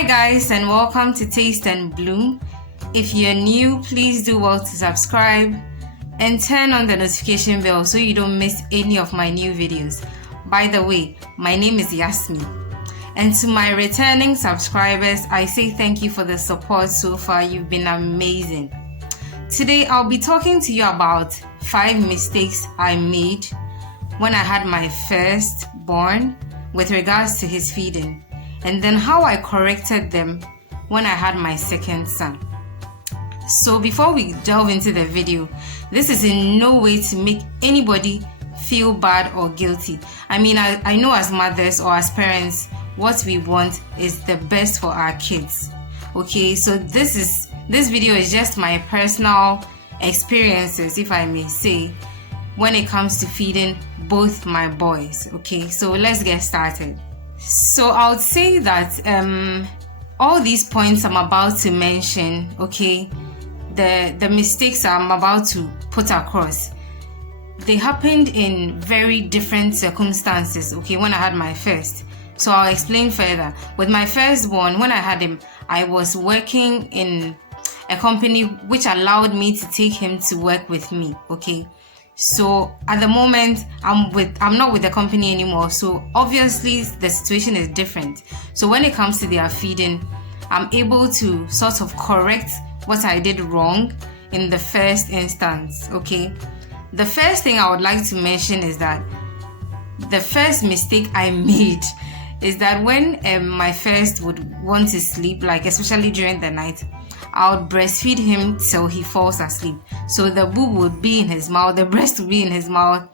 Hi guys, and welcome to Taste and Bloom. If you're new, please do well to subscribe and turn on the notification bell so you don't miss any of my new videos. By the way, my name is Yasmin. And to my returning subscribers, I say thank you for the support so far. You've been amazing. Today, I'll be talking to you about 5 mistakes I made when I had my firstborn with regards to his feeding, and then how I corrected them when I had my second son. So before we delve into the video, this is in no way to make anybody feel bad or guilty. I mean, I know as mothers or as parents, what we want is the best for our kids. Okay, so this video is just my personal experiences, if I may say, when it comes to feeding both my boys. Okay, so let's get started. So I would say that all these points I'm about to mention, okay, the mistakes I'm about to put across, they happened in very different circumstances, okay, when I had my first. So I'll explain further. With my firstborn, when I had him, I was working in a company which allowed me to take him to work with me, okay. So at the moment, I'm not with the company anymore. So obviously the situation is different. So when it comes to their feeding, I'm able to sort of correct what I did wrong in the first instance, okay. The first thing I would like to mention is that the first mistake I made is that when my first would want to sleep, like especially during the night, I would breastfeed him till he falls asleep. So the boob would be in his mouth, the breast would be in his mouth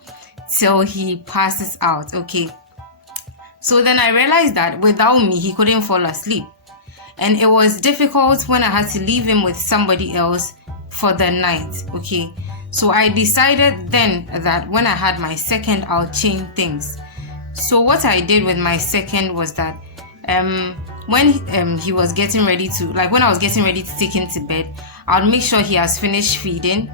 till he passes out, okay. So then I realized that without me, he couldn't fall asleep. And it was difficult when I had to leave him with somebody else for the night, okay. So I decided then that when I had my second, I'll change things. So what I did with my second was that when he was getting ready to, like when I was getting ready to take him to bed, I'll make sure he has finished feeding,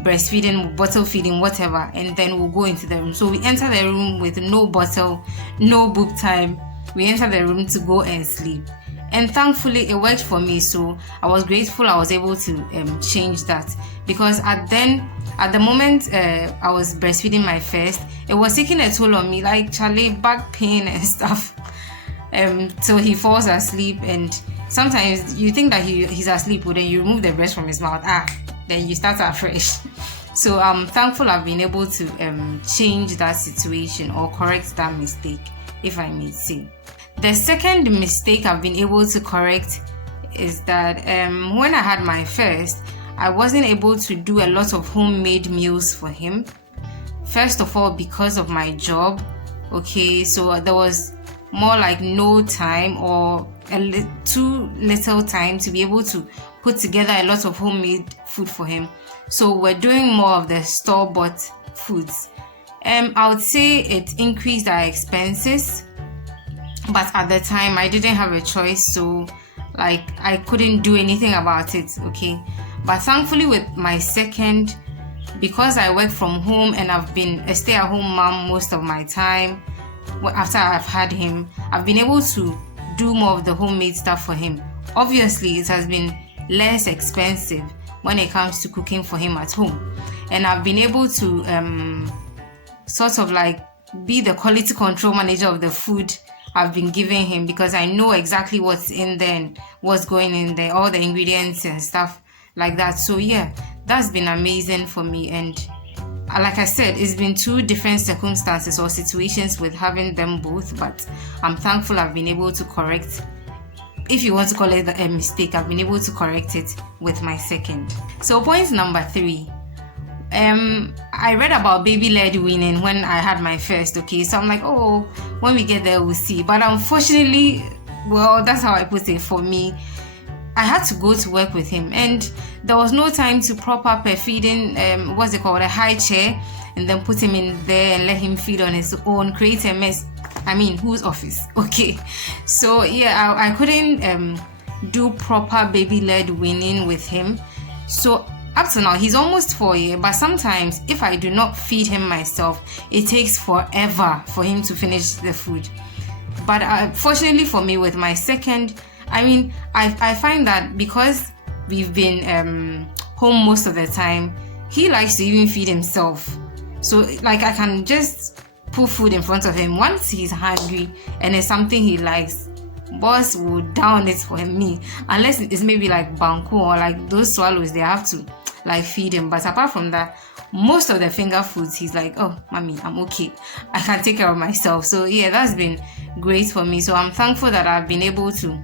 breastfeeding, bottle feeding, whatever, and then we'll go into the room. So we enter the room with no bottle, no boob time. We enter the room to go and sleep. And thankfully it worked for me, so I was grateful I was able to change that, because at the moment I was breastfeeding my first, it was taking a toll on me, like Charlie, back pain and stuff, till he falls asleep. And sometimes you think that he's asleep, but then you remove the breast from his mouth, then you start afresh. So I'm thankful I've been able to change that situation or correct that mistake, if I may say. The second mistake I've been able to correct is that when I had my first, I wasn't able to do a lot of homemade meals for him. First of all, because of my job, okay, so there was more like no time or too little time to be able to put together a lot of homemade food for him. So we're doing more of the store-bought foods. I would say it increased our expenses, but at the time I didn't have a choice, so like I couldn't do anything about it, okay. But thankfully with my second, because I work from home and I've been a stay-at-home mom most of my time after I've had him, I've been able to do more of the homemade stuff for him. Obviously it has been less expensive when it comes to cooking for him at home, and I've been able to sort of like be the quality control manager of the food I've been giving him, because I know exactly what's in there and what's going in there, all the ingredients and stuff like that. So yeah, that's been amazing for me. And like I said, it's been 2 different circumstances or situations with having them both, but I'm thankful I've been able to correct, if you want to call it a mistake, I've been able to correct it with my second. So point number 3, I read about baby-led weaning when I had my first, okay, so I'm like, oh, when we get there we'll see. But unfortunately, well, that's how I put it, for me, I had to go to work with him, and there was no time to prop up a feeding, a high chair, and then put him in there and let him feed on his own, create a mess. I mean, whose office? Okay, so yeah, I couldn't do proper baby-led weaning with him. So up to now, he's almost 4 years, but sometimes if I do not feed him myself, it takes forever for him to finish the food. But fortunately for me, with my second, I mean, I find that because we've been home most of the time, he likes to even feed himself. So like I can just put food in front of him. Once he's hungry and it's something he likes, boss will down it for me, unless it's maybe like banku or like those swallows, they have to like feed him. But apart from that, most of the finger foods, he's like, oh mommy, I'm okay, I can take care of myself. So yeah, that's been great for me. So I'm thankful that I've been able to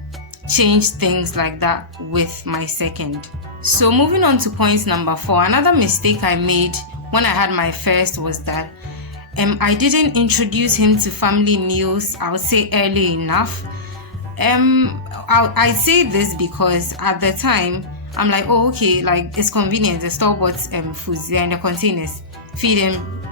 change things like that with my second. So moving on to point number 4, another mistake I made when I had my first was that I didn't introduce him to family meals, I would say, early enough. I say this because at the time I'm like, oh okay, like it's convenient, the store-bought foods, they're in the containers, feed him,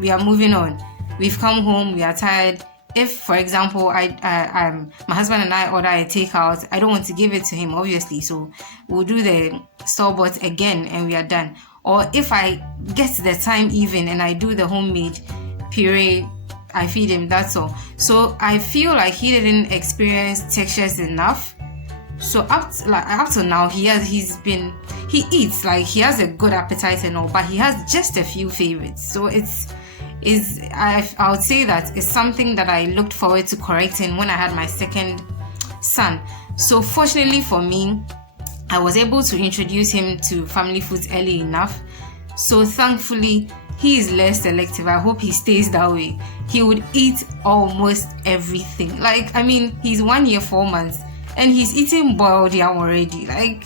we are moving on. We've come home, we are tired. If, for example, my husband and I order a takeout, I don't want to give it to him, obviously, so we'll do the store-bought again and we are done. Or if I get the time even and I do the homemade puree, I feed him, that's all. So I feel like he didn't experience textures enough. So up to now, he eats, like he has a good appetite and all, but he has just a few favorites. So I would say that it's something that I looked forward to correcting when I had my second son. So fortunately for me, I was able to introduce him to family foods early enough. So thankfully, he is less selective. I hope he stays that way. He would eat almost everything. Like, I mean, he's 1 year, 4 months, and he's eating boiled yam already. Like,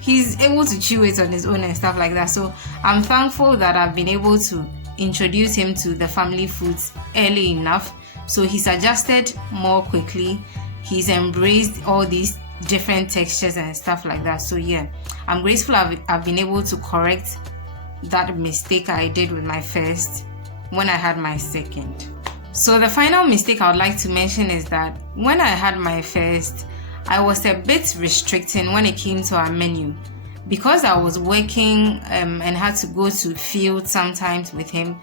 he's able to chew it on his own and stuff like that. So I'm thankful that I've been able to introduce him to the family foods early enough. So he's adjusted more quickly. He's embraced all these different textures and stuff like that. So yeah, I'm grateful I've been able to correct that mistake I did with my first when I had my second. So the final mistake I would like to mention is that when I had my first, I was a bit restricting when it came to our menu. Because I was working and had to go to field sometimes with him,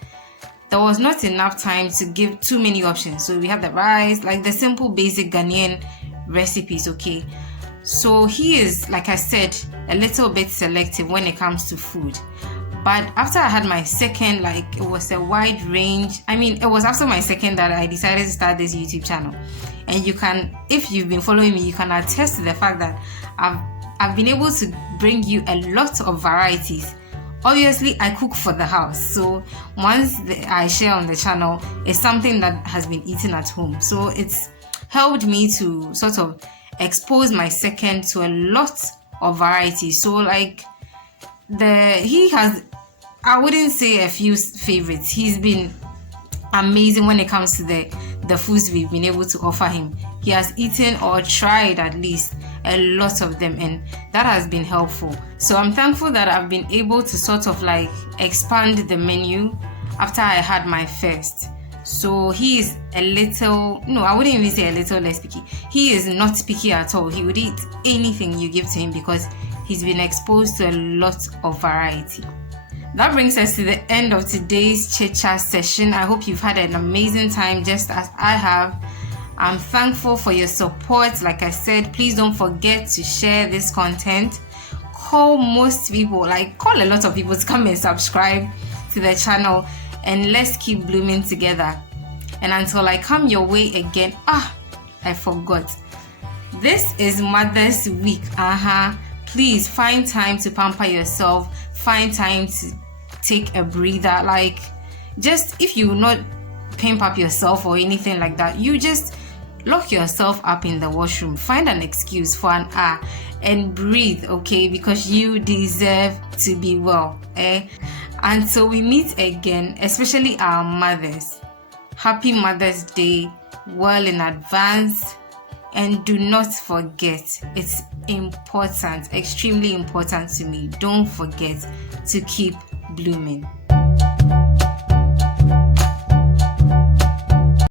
there was not enough time to give too many options. So we had the rice, like the simple basic Ghanaian recipes, okay? So he is, like I said, a little bit selective when it comes to food. But after I had my second, like it was a wide range. I mean, it was after my second that I decided to start this YouTube channel. And you can, if you've been following me, you can attest to the fact that I've been able to bring you a lot of varieties. Obviously, I cook for the house. So once I share on the channel, it's something that has been eaten at home. So it's helped me to sort of expose my second to a lot of varieties. So like he has, I wouldn't say a few favorites. He's been amazing when it comes to the foods we've been able to offer him. He has eaten or tried at least a lot of them, and that has been helpful. So I'm thankful that I've been able to sort of like expand the menu after I had my first. So he is a little, no, I wouldn't even say a little less picky. He is not picky at all. He would eat anything you give to him because he's been exposed to a lot of variety. That brings us to the end of today's chit chat session. I hope you've had an amazing time just as I have. I'm thankful for your support. Like I said, please don't forget to share this content. Call a lot of people to come and subscribe to the channel, and let's keep blooming together. And until I come your way again, I forgot. This is Mother's Week. Please find time to pamper yourself. Find time to take a breather. Like, just if you not pimp up yourself or anything like that, you just lock yourself up in the washroom. Find an excuse for an hour and breathe, okay? Because you deserve to be well. Until we meet again, especially our mothers, happy Mother's Day well in advance. And do not forget, it's important, extremely important to me. Don't forget to keep blooming.